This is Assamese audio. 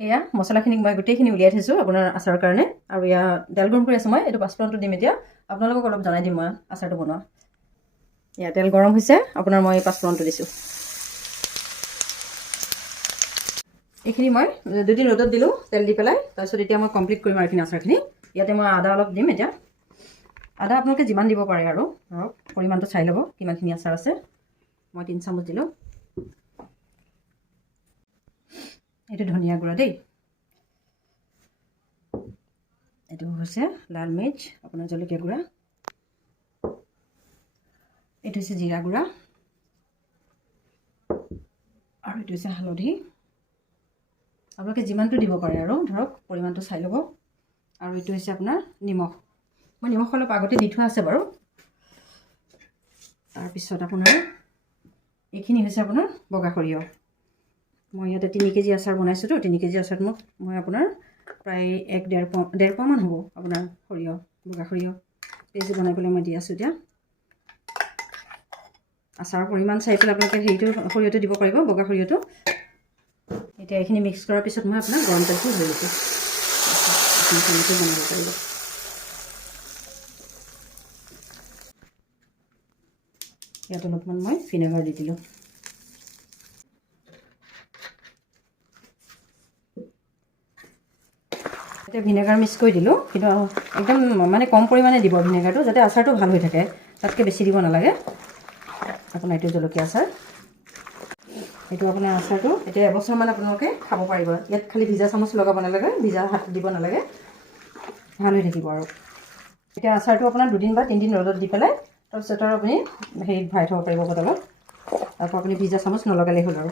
এয়া মছলাখিনি মই গোটেইখিনি উলিয়াই থৈছোঁ আপোনাৰ আচাৰৰ কাৰণে। আৰু এয়া তেল গৰম কৰি আছোঁ মই, এইটো পাঁচফোৰণটো দিম এতিয়া। আপোনালোকক অলপ জনাই দিম মই আচাৰটো বনোৱা। এয়া তেল গৰম হৈছে, আপোনাৰ মই পাঁচফোৰণটো দিছোঁ। এইখিনি মই 2 দিন ৰ'দত দিলোঁ তেল দি পেলাই। তাৰপিছত এতিয়া মই কমপ্লিট কৰিম আৰু এইখিনি আচাৰখিনি। ইয়াতে মই আদা অলপ দিম এতিয়া। আদা আপোনালোকে যিমান দিব পাৰে আৰু ধৰক পৰিমাণটো চাই ল'ব কিমানখিনি আচাৰ আছে। মই 3 চামুচ দিলোঁ। এইটো ধনিয়া গুড়া দেই, এইটো হৈছে লাল মিৰ্চ, আপোনাৰ জলকীয়া গুড়া, এইটো হৈছে জিৰা গুড়া, আৰু এইটো হৈছে হালধি। আপোনালোকে যিমানটো দিব পাৰে আৰু ধৰক পৰিমাণটো চাই ল'ব। আৰু এইটো হৈছে আপোনাৰ নিমখ। মই নিমখ অলপ আগতে দি থোৱা আছে বাৰু। তাৰপিছত আপোনাৰ এইখিনি হৈছে আপোনাৰ বগা সৰিয়হ। মই ইয়াতে 3 কেজি আচাৰ বনাইছোঁতো, 3 কেজি আচাৰত মই আপোনাৰ প্ৰায় 1-1.5 পোৱামান হ'ব আপোনাৰ সৰিয়হ, বগা সৰিয়হ পেষ্ট বনাই পেলাই মই দি আছোঁ এতিয়া। আচাৰৰ পৰিমাণ চাই পেলাই আপোনালোকে সৰিয়হটো দিব পাৰিব, বগা সৰিয়হটো। এতিয়া এইখিনি মিক্স কৰাৰ পিছত মই আপোনাক গৰম তেলটো লৈ লৈছোঁ, বনাব পাৰিব। ইয়াত অলপমান মই ভিনেগাৰ দি দিলোঁ। এতিয়া ভিনেগাৰ মিক্স কৰি দিলোঁ, কিন্তু একদম মানে কম পৰিমাণে দিব ভিনেগাৰটো, যাতে আচাৰটো ভাল হৈ থাকে। তাতকৈ বেছি দিব নালাগে। আপোনাৰ এইটো জলকীয়া আচাৰ, এইটো আপোনাৰ আচাৰটো এতিয়া এবছৰমান আপোনালোকে খাব পাৰিব। ইয়াত খালি ভিজা চামুচ লগাব নালাগে, ভিজা হাত দিব নালাগে, ভাল হৈ থাকিব। আৰু এতিয়া আচাৰটো আপোনাৰ 2 দিন বা 3 দিন ৰ'দত দি পেলাই তাৰপিছত আৰু আপুনি হেৰিত ভৰাই থ'ব পাৰিব বটলত। আকৌ আপুনি ভিজা চামুচ নলগালেই হ'ল আৰু।